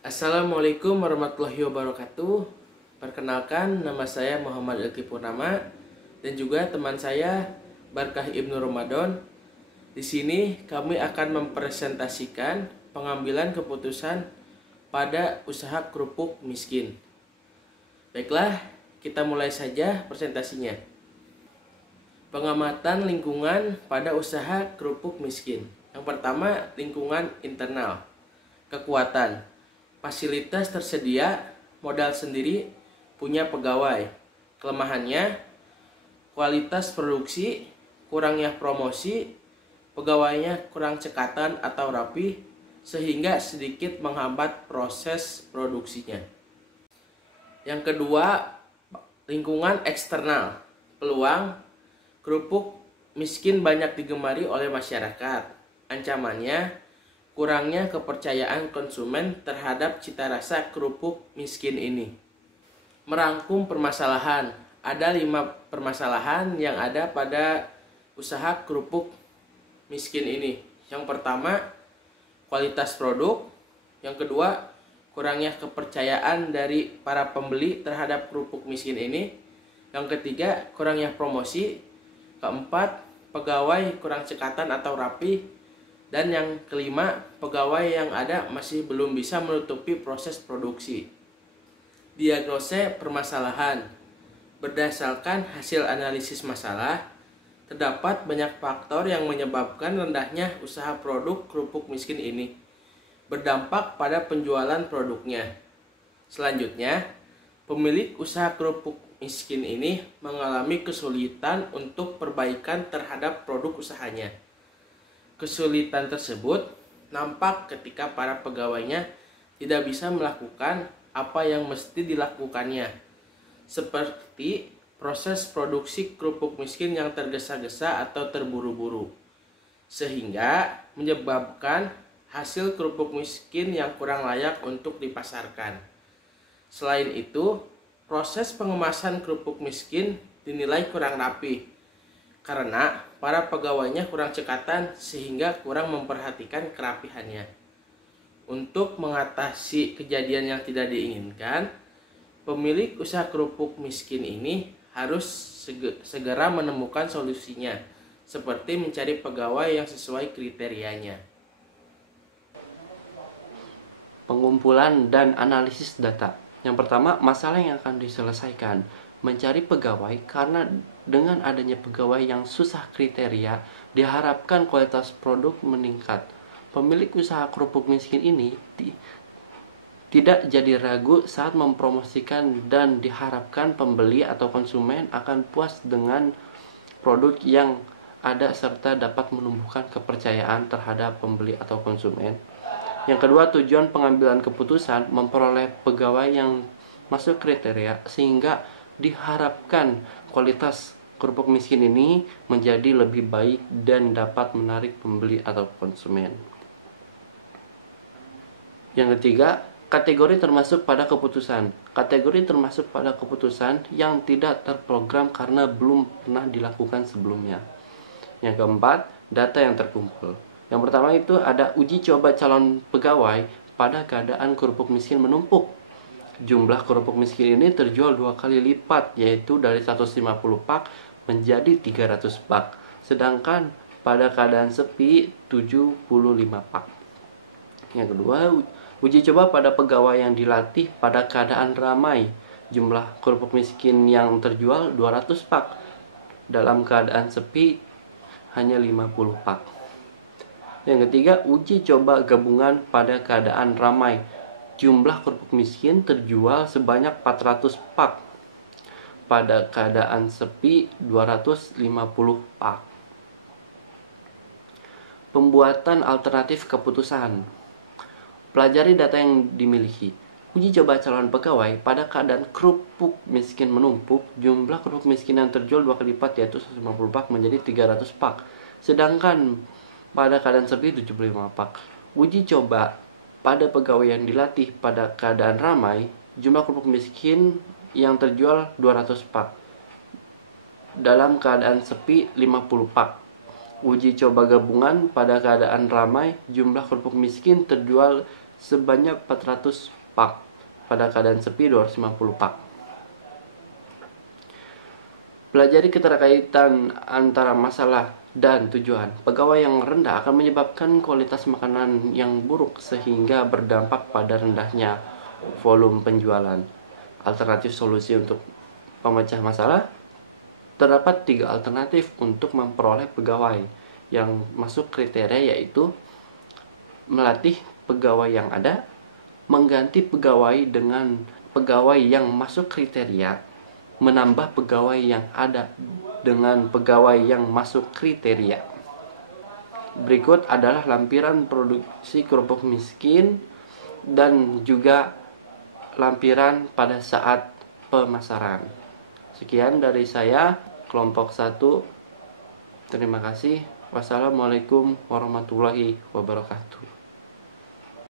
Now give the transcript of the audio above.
Assalamualaikum warahmatullahi wabarakatuh. Perkenalkan, nama saya Muhammad Elki Purnama dan juga teman saya Barkah Ibnu Ramadan. Di sini kami akan mempresentasikan pengambilan keputusan pada usaha kerupuk miskin. Baiklah, kita mulai saja presentasinya. Pengamatan lingkungan pada usaha kerupuk miskin. Yang pertama, lingkungan internal. Kekuatan. Fasilitas tersedia, modal sendiri, punya pegawai. Kelemahannya, kualitas produksi, kurangnya promosi, pegawainya kurang cekatan atau rapi, sehingga sedikit menghambat proses produksinya. Yang kedua, lingkungan eksternal. Peluang, kerupuk miskin banyak digemari oleh masyarakat. Ancamannya, kurangnya kepercayaan konsumen terhadap cita rasa kerupuk miskin ini. Merangkum permasalahan. Ada 5 permasalahan yang ada pada usaha kerupuk miskin ini. Yang pertama, kualitas produk. Yang kedua, kurangnya kepercayaan dari para pembeli terhadap kerupuk miskin ini. Yang ketiga, kurangnya promosi. Keempat, pegawai kurang cekatan atau rapi. Dan yang kelima, pegawai yang ada masih belum bisa menutupi proses produksi. Diagnose permasalahan. Berdasarkan hasil analisis masalah, terdapat banyak faktor yang menyebabkan rendahnya usaha produk kerupuk miskin ini. Berdampak pada penjualan produknya. Selanjutnya, pemilik usaha kerupuk miskin ini mengalami kesulitan untuk perbaikan terhadap produk usahanya. Kesulitan tersebut nampak ketika para pegawainya tidak bisa melakukan apa yang mesti dilakukannya, seperti proses produksi kerupuk miskin yang tergesa-gesa atau terburu-buru, sehingga menyebabkan hasil kerupuk miskin yang kurang layak untuk dipasarkan. Selain itu, proses pengemasan kerupuk miskin dinilai kurang rapi, karena para pegawainya kurang cekatan sehingga kurang memperhatikan kerapihannya. Untuk mengatasi kejadian yang tidak diinginkan, pemilik usaha kerupuk miskin ini harus segera menemukan solusinya, seperti mencari pegawai yang sesuai kriterianya. Pengumpulan dan analisis data. Yang pertama, masalah yang akan diselesaikan. Mencari pegawai, karena dengan adanya pegawai yang susah kriteria, diharapkan kualitas produk meningkat. Pemilik usaha kerupuk miskin ini tidak jadi ragu saat mempromosikan dan diharapkan pembeli atau konsumen akan puas dengan produk yang ada serta dapat menumbuhkan kepercayaan terhadap pembeli atau konsumen. Yang kedua, tujuan pengambilan keputusan memperoleh pegawai yang masuk kriteria sehingga diharapkan kualitas kerupuk miskin ini menjadi lebih baik dan dapat menarik pembeli atau konsumen. Yang ketiga, kategori termasuk pada keputusan. Kategori termasuk pada keputusan yang tidak terprogram karena belum pernah dilakukan sebelumnya. Yang keempat, data yang terkumpul. Yang pertama itu ada uji coba calon pegawai pada keadaan kerupuk miskin menumpuk. Jumlah kerupuk miskin ini terjual 2 kali lipat, yaitu dari 150 pak menjadi 300 pak. Sedangkan pada keadaan sepi 75 pak. Yang kedua, uji coba pada pegawai yang dilatih pada keadaan ramai. Jumlah kerupuk miskin yang terjual 200 pak. Dalam keadaan sepi hanya 50 pak. Yang ketiga, uji coba gabungan pada keadaan ramai. Jumlah kerupuk miskin terjual sebanyak 400 pak. Pada keadaan sepi 250 pak. Pembuatan alternatif keputusan. Pelajari data yang dimiliki. Uji coba calon pegawai pada keadaan kerupuk miskin menumpuk. Jumlah kerupuk miskin yang terjual 2 kali lipat, yaitu 150 pak menjadi 300 pak. Sedangkan pada keadaan sepi 75 pak. Uji coba pada pegawai yang dilatih pada keadaan ramai, jumlah kerupuk miskin yang terjual 200 pak. Dalam keadaan sepi 50 pak. Uji coba gabungan pada keadaan ramai, jumlah kerupuk miskin terjual sebanyak 400 pak. Pada keadaan sepi 250 pak. Pelajari keterkaitan antara masalah dan tujuan. Pegawai yang rendah akan menyebabkan kualitas makanan yang buruk sehingga berdampak pada rendahnya volume penjualan. Alternatif solusi untuk pemecah masalah. Terdapat 3 alternatif untuk memperoleh pegawai yang masuk kriteria, yaitu melatih pegawai yang ada, mengganti pegawai dengan pegawai yang masuk kriteria, menambah pegawai yang ada dengan pegawai yang masuk kriteria. Berikut adalah lampiran produksi kelompok miskin dan juga lampiran pada saat pemasaran. Sekian dari saya, kelompok 1. Terima kasih. Wassalamualaikum warahmatullahi wabarakatuh.